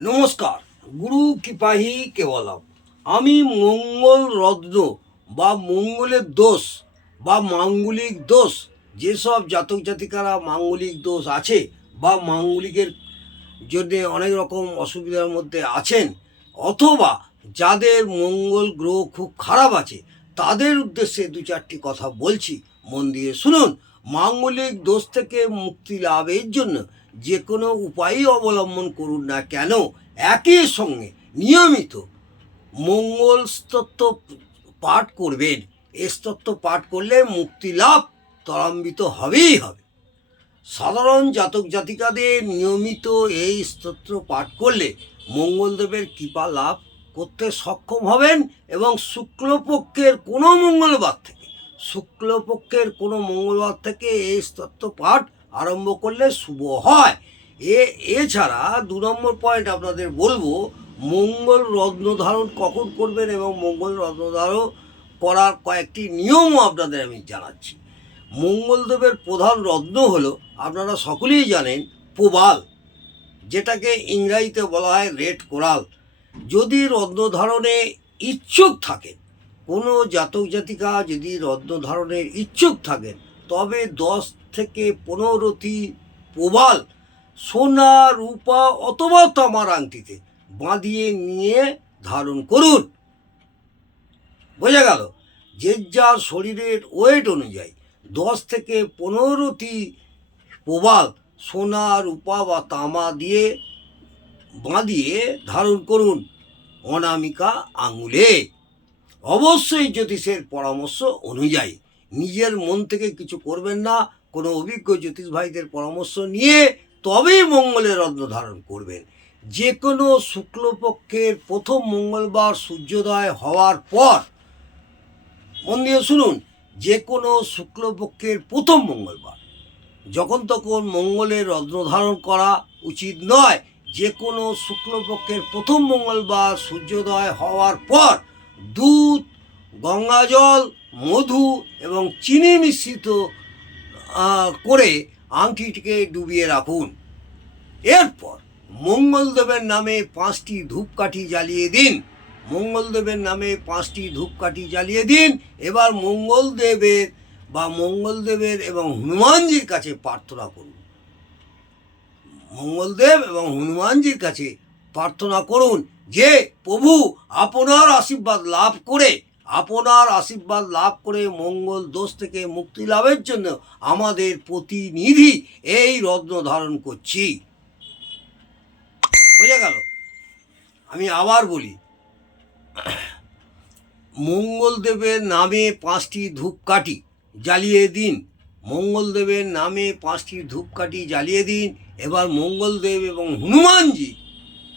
নমস্কার। গুরু কৃপাহি কেবলম। আমি মঙ্গল রত্ন বা মঙ্গলের দোষ বা মাঙ্গলিক দোষ, যেসব জাতক জাতিকারা মাঙ্গলিক দোষ আছে বা মাঙ্গলিকের জন্যে অনেক রকম অসুবিধার মধ্যে আছেন, অথবা যাদের মঙ্গল গ্রহ খুব খারাপ আছে, তাদের উদ্দেশ্যে দু চারটি কথা বলছি, মন দিয়ে শুনুন। মাঙ্গলিক দোষ থেকে মুক্তি লাভের জন্য যে কোনো উপায়ই অবলম্বন করুন না কেন, একই সঙ্গে নিয়মিত মঙ্গল স্তোত্র পাঠ করবেন। এই স্তোত্র পাঠ করলে মুক্তি লাভ ত্বরান্বিত হবেই হবে। সাধারণ জাতক জাতিকাদের নিয়মিত এই স্তোত্র পাঠ করলে মঙ্গলদেবের কৃপা লাভ করতে সক্ষম হবেন এবং শুক্লপক্ষের কোনো মঙ্গলবার থেকে এই স্তোত্র পাঠ আরম্ভ করলে শুভ হয়। এছাড়া 2 নম্বর পয়েন্ট আপনাদের বলবো, মঙ্গল রত্ন ধারণ কখন করবেন এবং মঙ্গল রত্ন ধারণ করার কয়েকটি নিয়মও আপনাদের আমি জানাচ্ছি। মঙ্গলদেবের প্রধান রত্ন হলো, আপনারা সকলেই জানেন, প্রবাল, যেটাকে ইংরাজিতে বলা হয় রেড কোরাল। যদি রত্ন ধারণে ইচ্ছুক থাকেন, কোনো জাতক জাতিকা যদি রত্ন ধারণের ইচ্ছুক থাকেন, তবে 10 থেকে 15টি প্রবাল সোনা, রূপা অথবা তামার আংটিতে বাঁধিয়ে নিয়ে ধারণ করুন। বোঝা গেল? যে যার শরীরের ওয়েট অনুযায়ী 10 থেকে 15টি প্রবাল সোনা, রূপা বা তামা দিয়ে বাঁধিয়ে ধারণ করুন অনামিকা আঙুলে। অবশ্যই জ্যোতিষের পরামর্শ অনুযায়ী, নিজের মন থেকে কিছু করবেন না, কোনো অভিজ্ঞ জ্যোতিষ ভাইদের পরামর্শ নিয়ে তবেই মঙ্গলের রত্ন ধারণ করবেন। যে কোনো শুক্লপক্ষের প্রথম মঙ্গলবার সূর্যোদয় হওয়ার পর, মন দিয়ে শুনুন, যে কোনো শুক্লপক্ষের প্রথম মঙ্গলবার, যখন তখন মঙ্গলের রত্ন ধারণ করা উচিত নয়। যে কোনো শুক্লপক্ষের প্রথম মঙ্গলবার সূর্যোদয় হওয়ার পর দুধ, গঙ্গাজল, মধু এবং চিনি মিশ্রিত করে আংটিটিকে ডুবিয়ে রাখুন। এরপর মঙ্গলদেবের নামে 5টি ধূপকাঠি জ্বালিয়ে দিন। এবার মঙ্গলদেবের এবং হনুমানজির কাছে প্রার্থনা করুন। যে প্রভু, আপনার আশীর্বাদ লাভ করে মঙ্গল দোষ থেকে মুক্তি লাভের জন্য আমাদের প্রতিনিধি এই রত্ন ধারণ করছি। বোঝা গেল? আমি আবার বলি, মঙ্গলদেবের নামে 5টি ধূপকাঠি জ্বালিয়ে দিন। এবার মঙ্গলদেব এবং হনুমানজির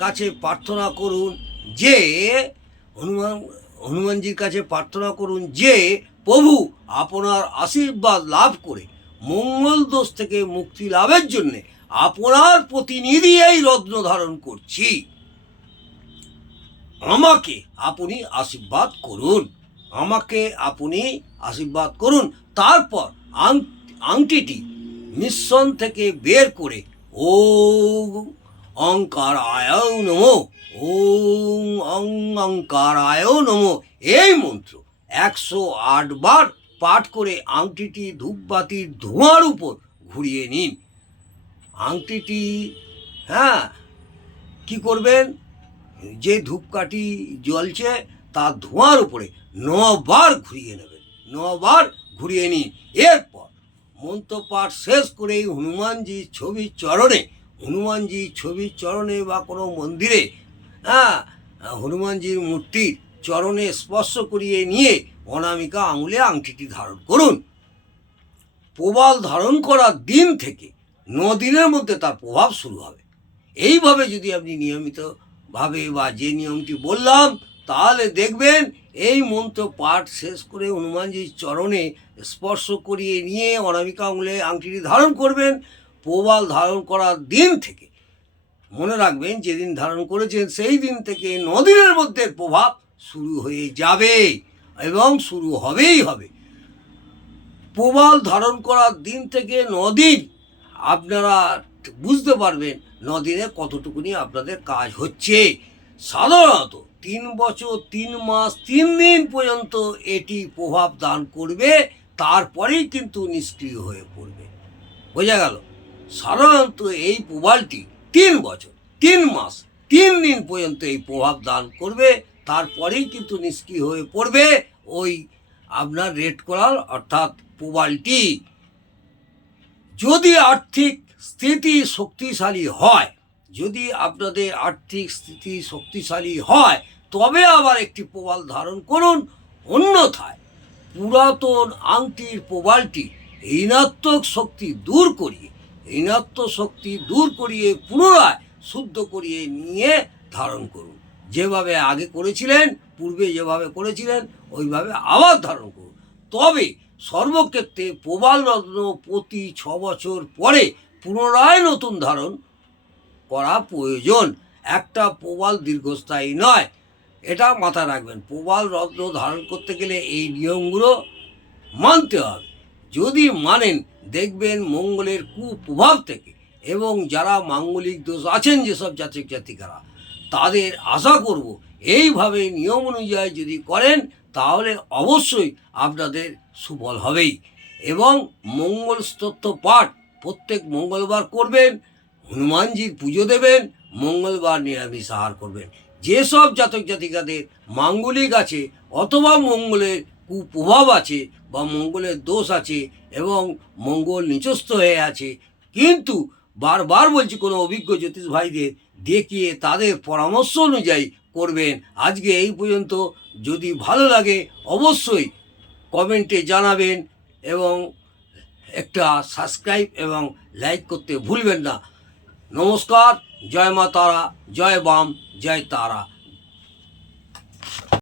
কাছে প্রার্থনা করুন যে প্রভু, আপনার আশীর্বাদ লাভ করে মঙ্গল দোষ থেকে মুক্তি লাভের জন্যে আপনার প্রতিনিধি এই রত্ন ধারণ করছি। আমাকে আপনি আশীর্বাদ করুন। তারপর আংটিটি মিশ্রণ থেকে বের করে ওম অঙ্কারায় নমঃ এই মন্ত্র 108 বার পাঠ করে আংটিটি ধূপবাতির ধোঁয়ার উপর ঘুরিয়ে নিন। আংটিটি কি করবেন, যে ধূপকাঠি জ্বলছে তার ধোঁয়ার উপরে 9 বার ঘুরিয়ে নিন। এরপর মন্ত্রপাঠ শেষ করে হনুমানজির ছবির চরণে বা কোনো মন্দিরে হনুমানজির মূর্তির চরণে স্পর্শ করিয়ে নিয়ে অনামিকা আঙুলে আংটিটি ধারণ করুন। প্রবাল ধারণ করার দিন থেকে 9 দিনের মধ্যে তার প্রভাব শুরু হবে। এইভাবে যদি আপনি নিয়মিতভাবে বা যে নিয়মটি বললাম, তাহলে দেখবেন এই মন্ত্র পাঠ শেষ করে হনুমানজির চরণে স্পর্শ করিয়ে নিয়ে অনামিকা আঙুলে আংটিটি ধারণ করবেন। প্রবাল ধারণ করার দিন থেকে, মনে রাখবেন, যেদিন ধারণ করেছেন সেই দিন থেকে 9 দিনের মধ্যে প্রভাব শুরু হয়ে যাবে এবং শুরু হবেই হবে। প্রবাল ধারণ করার দিন থেকে 9 দিন আপনারা বুঝতে পারবেন দিনে কতটুকুনি আপনাদের কাজ হচ্ছে। সাধারণত 3 বছর 3 মাস 3 দিন পর্যন্ত এটি প্রভাব দান করবে, তারপরেই কিন্তু নিষ্ক্রিয় হয়ে পড়বে। বোঝা গেল? সাধারণত এই প্রবালটি 3 বছর 3 মাস 3 দিন পর্যন্ত এই প্রভাব দান করবে, তারপরেই কিন্তু নিষ্ক্রিয় হয়ে পড়বে ওই আপনার রেড কোরাল অর্থাৎ প্রবালটি। যদি আর্থিক স্থিতি শক্তিশালী হয়, যদি আপনাদের আর্থিক স্থিতি শক্তিশালী হয়, তবে আবার একটি প্রবাল ধারণ করুন। অন্যথায় পুরাতন আংটির প্রবালটি ঋণাত্মক শক্তি দূর করিয়ে পুনরায় শুদ্ধ করিয়ে নিয়ে ধারণ করুন। যেভাবে আগে করেছিলেন, পূর্বে যেভাবে করেছিলেন, ওইভাবে আবার ধারণ করুন। তবে সর্বক্ষেত্রে প্রবাল রত্ন প্রতি 6 বছর পরে পুনরায় নতুন ধারণ করা প্রয়োজন। একটা প্রবাল দীর্ঘস্থায়ী নয়, এটা মাথায় রাখবেন। প্রবাল রত্ন ধারণ করতে গেলে এই নিয়মগুলো মানতে হবে। যদি মানেন, দেখবেন মঙ্গলের কুপ্রভাব থেকে এবং যারা মাঙ্গলিক দোষ আছেন যেসব জাতক জাতিকারা, তাদের আশা করব এইভাবে নিয়ম অনুযায়ী যদি করেন, তাহলে অবশ্যই আপনাদের সুফল হবেই। এবং মঙ্গল স্তোত্র পাঠ প্রত্যেক মঙ্গলবার করবেন, হনুমানজির পুজো দেবেন, মঙ্গলবার নিরামিষ আহার করবেন। যেসব জাতক জাতিকাদের মাঙ্গলিক আছে অথবা মঙ্গলের কুপ্রভাব আছে বা মঙ্গলের দোষ আছে এবং মঙ্গল নিচস্থ হয়ে আছে, কিন্তু বারবার বলছি কোনো অভিজ্ঞ জ্যোতিষ ভাইদের দেখিয়ে তাদের পরামর্শ অনুযায়ী করবেন। আজকে এই পর্যন্ত। যদি ভালো লাগে অবশ্যই কমেন্টে জানাবেন এবং একটা সাবস্ক্রাইব এবং লাইক করতে ভুলবেন না। নমস্কার, জয় মা তারা, জয় বাম, জয় তারা।